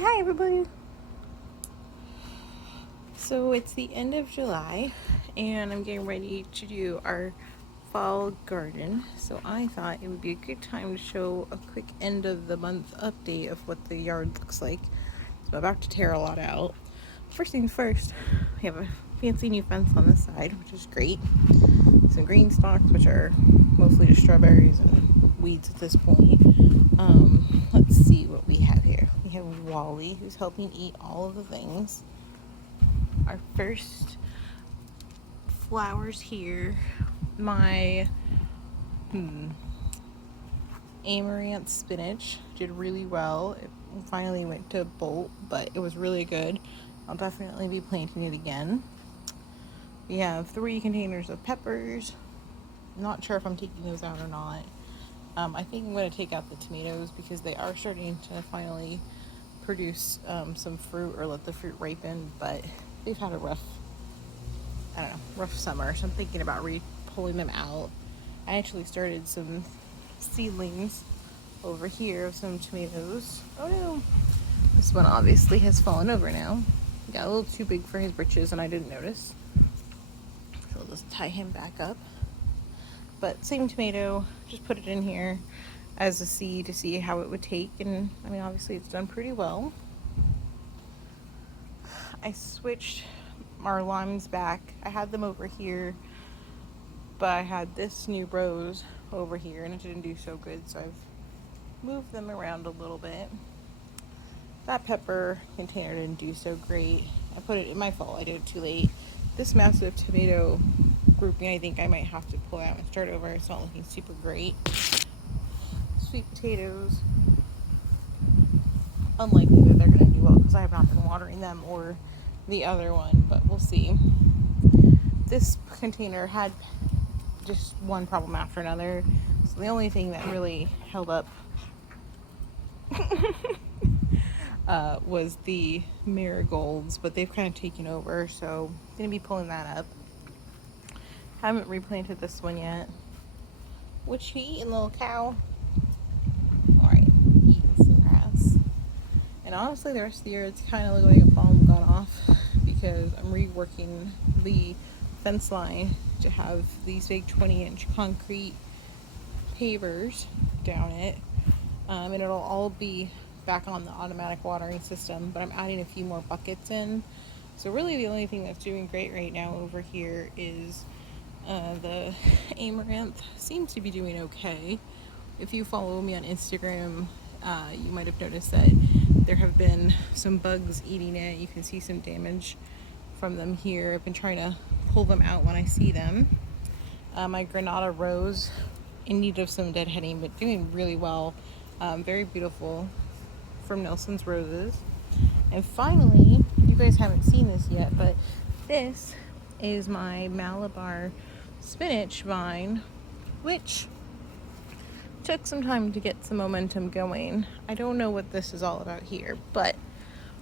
Hi everybody. So it's the end of July and I'm getting ready to do our fall garden. So I thought it would be a good time to show a quick end of the month update of what the yard looks like. So I'm about to tear a lot out. First things first, we have a fancy new fence on this side, which is great. Some green stalks, which are mostly just strawberries and weeds at this point. Let's see what we have here. We have Wally, who's helping eat all of the things. Our first flowers here. My amaranth spinach did really well. It finally went to bolt, but it was really good. I'll definitely be planting it again. We have 3 containers of peppers. Not sure if I'm taking those out or not. I think I'm going to take out the tomatoes because they are starting to finally produce some fruit or let the fruit ripen, but they've had a rough summer, so I'm thinking about pulling them out. I actually started some seedlings over here of some tomatoes. Oh no, this one obviously has fallen over now. Got a little too big for his britches and I didn't notice, so I'll just tie him back up. But same tomato, just put it in here as a seed to see how it would take, and I mean obviously it's done pretty well. I switched our limes back. I had them over here, but I had this new rose over here and it didn't do so good, so I've moved them around a little bit. That pepper container didn't do so great. I put it, my fault, I did it too late. This massive tomato grouping I think I might have to pull out and start over. It's not looking super great. Sweet potatoes, unlikely that they're going to do well because I have not been watering them or the other one, but we'll see. This container had just one problem after another, so the only thing that really held up was the marigolds, but they've kind of taken over, so I'm going to be pulling that up. Haven't replanted this one yet. What you eating, little cow? Alright, eating some grass. And honestly, the rest of the year it's kind of looking like a bomb gone off because I'm reworking the fence line to have these big 20-inch concrete pavers down it. And it'll all be back on the automatic watering system, but I'm adding a few more buckets in. So really the only thing that's doing great right now over here is the amaranth seems to be doing okay. If you follow me on Instagram, you might have noticed that there have been some bugs eating it. You can see some damage from them here. I've been trying to pull them out when I see them. My Granada rose in need of some deadheading, but doing really well. Very beautiful, from Nelson's Roses. And finally, you guys haven't seen this yet, but this is my Malabar spinach vine, which took some time to get some momentum going. I don't know what this is all about here, but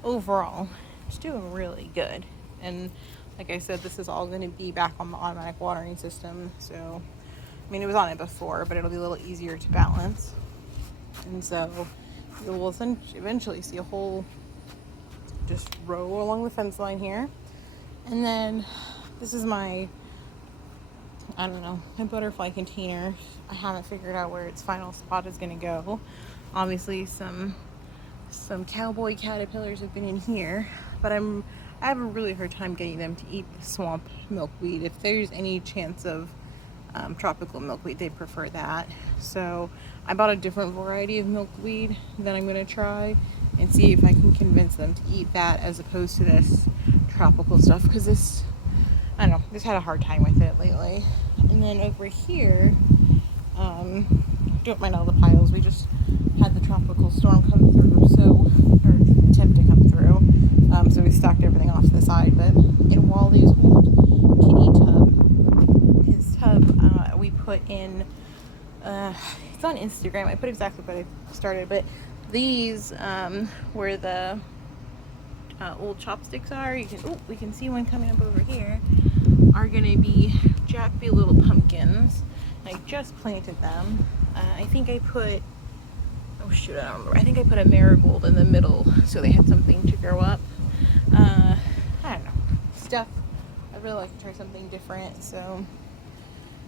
overall it's doing really good. And like I said, this is all going to be back on the automatic watering system, so I mean it was on it before, but it'll be a little easier to balance. And so you'll eventually see a whole just row along the fence line here. And then this is my butterfly container. I haven't figured out where its final spot is going to go. Obviously some cowboy caterpillars have been in here, but I have a really hard time getting them to eat the swamp milkweed. If there's any chance of tropical milkweed, they prefer that. So I bought a different variety of milkweed that I'm going to try and see if I can convince them to eat that as opposed to this tropical stuff, because this, I don't know, just had a hard time with it lately. And then over here, don't mind all the piles, we just had the tropical storm come through, or attempt to come through, so we stocked everything off to the side. But in Wally's old kitty tub, his tub, we put in, it's on Instagram, I put exactly what I started, but these where the old chopsticks are, we can see one coming up over here, are gonna be Jackby little pumpkins. I just planted them. I think I put, oh shoot, I don't remember. I think I put a marigold in the middle so they had something to grow up. I don't know. Stuff. I really like to try something different, so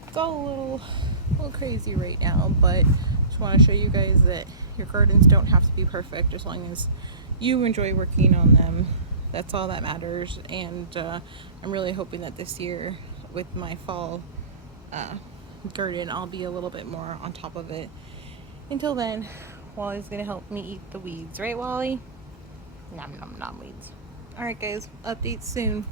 it's all a little crazy right now, but just want to show you guys that your gardens don't have to be perfect as long as you enjoy working on them. That's all that matters. And I'm really hoping that this year with my fall garden I'll be a little bit more on top of it. Until then, Wally's gonna help me eat the weeds, right Wally? Nom nom nom weeds. Alright guys, updates soon.